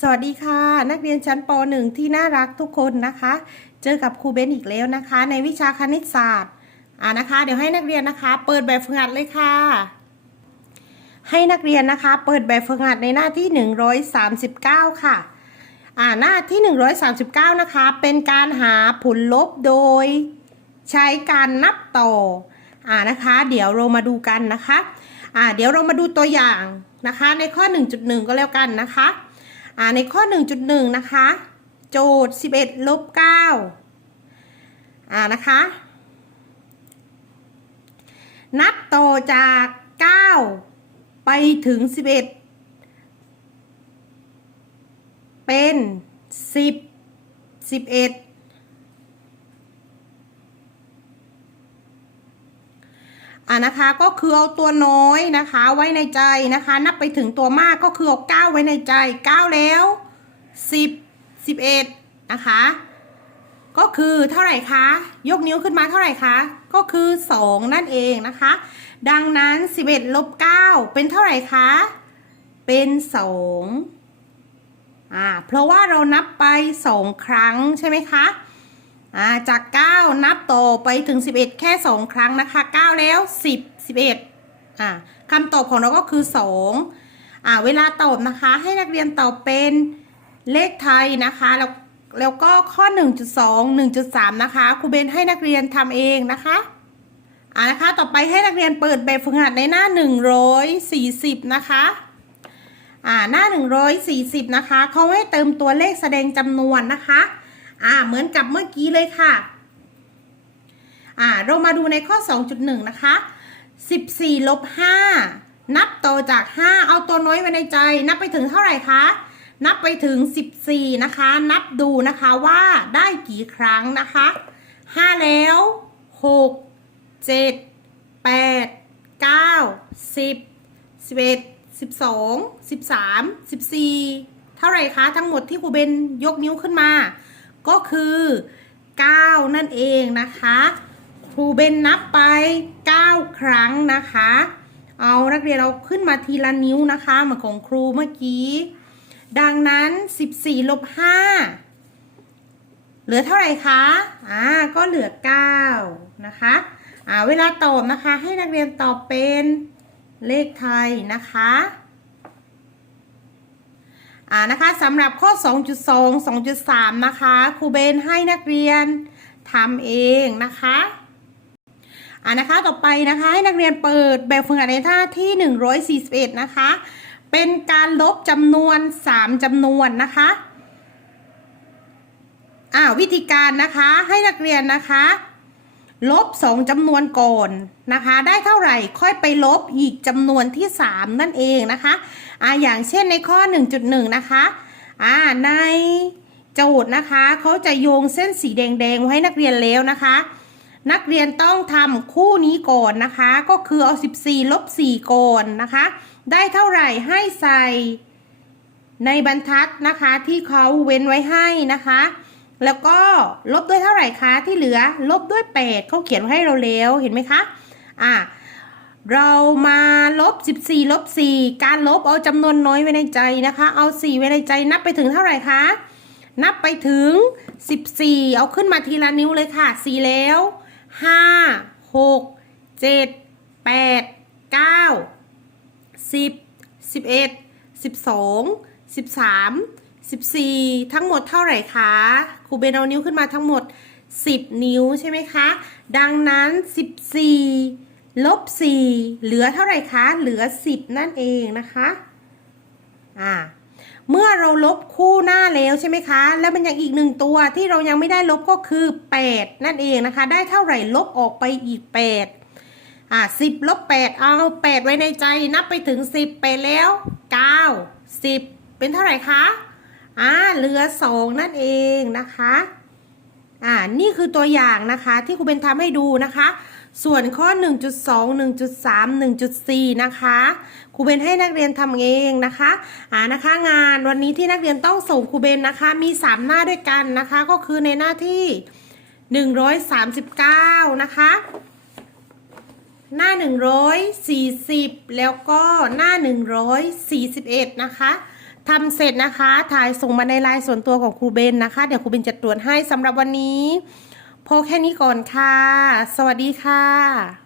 สวัสดีค่ะ นักเรียนชั้นป .1 ที่น่ารักทุกคนนะคะ เจอกับครูเบนอีกแล้วนะคะ ในวิชาคณิตศาสตร์อ่านะคะ เดี๋ยวให้นักเรียนนะคะ เปิดแบบฝึกหัดเลยค่ะ ให้นักเรียนนะคะ เปิดแบบฝึกหัดในหน้าที่ 139 ค่ะอ่าหน้าที่ 139 นะคะ เป็นการหาผลลบโดย ใช้การนับต่ออ่านะคะ เดี๋ยวเรามาดูกันนะคะอ่าเดี๋ยวเรามาดูตัวอย่างนะคะ ในข้อ 1.1 ก็แล้วกันนะคะ อ่าในข้อ 1.1 นะคะ โจทย์ 11ลบ9อ่านะคะ นับต่อจาก 9 ไปถึง 11 เป็น 10 11 อ่านะคะก็คือเอาตัวน้อยนะคะไว้ในใจนะคะ นับไปถึงตัวมากก็คือเอาเก้าไว้ในใจเก้าแล้วสิบสิบเอ็ดนะคะ ก็คือเท่าไหร่คะ ยกนิ้วขึ้นมาเท่าไหร่คะ ก็คือสองนั่นเองนะคะ ดังนั้นสิบเอ็ดลบเก้าเป็นเท่าไหร่คะ เป็นสองอ่าเพราะว่าเรานับไปสองครั้งใช่ไหมคะ อ่าจาก 9 นับต่อไปถึง 11 แค่ 2 ครั้งนะคะ 9 แล้ว 10 11อ่าคำตอบของเราก็คือ 2อ่าเวลาตอบนะคะ ให้นักเรียนตอบเป็นเลขไทยนะคะแล้วแล้วก็ข้อ 1.2 1.3 นะคะครูเบนให้นักเรียนทำเองนะคะอ่านะคะ ต่อไปให้นักเรียนเปิดแบบฝึกหัดในหน้า 140 นะคะอ่าหน้า 140 นะคะเขาให้เติมตัวเลขแสดงจำนวนนะคะ อ่าเหมือนกับเมื่อกี้เลยค่ะอ่าเรามาดูในข้อ 2.1 นะคะ 14ลบ5นับต่อจาก 5 เอาตัวน้อยไว้ในใจ นับไปถึงเท่าไหร่คะ นับไปถึง 14 นะคะ นับดูนะคะว่าได้กี่ครั้งนะคะ 5 แล้ว 6 7 8 9 10 11 12 13 14 เท่าไหร่คะ ทั้งหมดที่ครูเบนยกนิ้วขึ้นมา ก็คือ 9 นั่นเองนะคะครูเบนนับไป 9 ครั้งนะคะ เอานักเรียนเราขึ้นมาทีละนิ้วนะคะเหมือนของครูเมื่อกี้ ดังนั้น 14ลบ5เหลือเท่าไหร่คะอ่าก็เหลือ 9 นะคะอ่าเวลาตอบนะคะให้นักเรียนตอบเป็นเลขไทยนะคะ อ่านะคะสำหรับข้อ 2.2 2.3 นะคะครูเบนให้นักเรียนทำเองนะคะอ่านะคะต่อไปนะคะให้นักเรียนเปิดแบบฝึกหัดในท่าที่ 141 นะคะ เป็นการลบจำนวน 3จำนวนนะคะอ่าวิธีการนะคะให้นักเรียนนะคะ ลบ 2จำนวนก่อนนะคะ ได้เท่าไหร่ค่อยไปลบอีกจำนวนที่ 3 นั่นเองนะคะอ่าอย่างเช่นในข้อ 1.1 นะคะอ่าในโจทย์นะคะเขาจะโยงเส้นสีแดงๆไว้ให้นักเรียนแล้วนะคะ นักเรียนต้องทำคู่นี้ก่อนนะคะ ก็คือเอา 14 ลบ 4 ก่อนนะคะ ได้เท่าไหร่ให้ใส่ในบรรทัดนะคะที่เขาเว้นไว้ให้นะคะ แล้วก็ลบด้วยเท่าไหร่คะที่เหลือลบด้วย8เขาเขียนไว้ให้เราแล้วเห็นไหมคะอ่าเรามาลบ 14ลบ4การลบเอาจำนวนน้อยไว้ในใจนะคะ เอา 4 ไว้ในใจนับไปถึงเท่าไหร่คะนับไปถึง 14 เอาขึ้นมาทีละนิ้วเลยค่ะ 4 แล้ว 5 6 7 8 9 10 11 12 13 14 ทั้งหมดเท่าไหร่คะครูเบนเอานิ้วขึ้นมาทั้งหมด 10 นิ้วใช่ไหมคะ ดังนั้น 14 ลบ 4 เหลือเท่าไหร่คะ เหลือ 10 นั่นเองนะคะอ่าเมื่อเราลบคู่หน้าแล้วใช่ไหมคะ แล้วมันยังอีกหนึ่งตัวที่เรายังไม่ได้ลบก็คือ 8 นั่นเองนะคะ ได้เท่าไหร่ลบออกไปอีก 8 อ่า10ลบ8เอา 8 ไว้ในใจนับไปถึง 10 ไปแล้ว 9 10 เป็นเท่าไหร่คะ เหลือ2นั่นเองนะคะ อ่า นี่คือตัวอย่างนะคะที่ครูเบนทำให้ดูนะคะ ส่วนข้อ 1.2 1.3 1.4 นะคะครูเบนให้นักเรียนทำเองนะคะ อ่านะคะ งานวันนี้ที่นักเรียนต้องส่งครูเบนนะคะ มี 3 หน้าด้วยกันนะคะ ก็คือในหน้าที่ 139 นะคะหน้า 140 แล้วก็หน้า 141 นะคะ ทำเสร็จนะคะ ถ่ายส่งมาในไลน์ส่วนตัวของครูเบนนะคะ เดี๋ยวครูเบนจะตรวจให้สำหรับวันนี้ พอแค่นี้ก่อนค่ะ สวัสดีค่ะ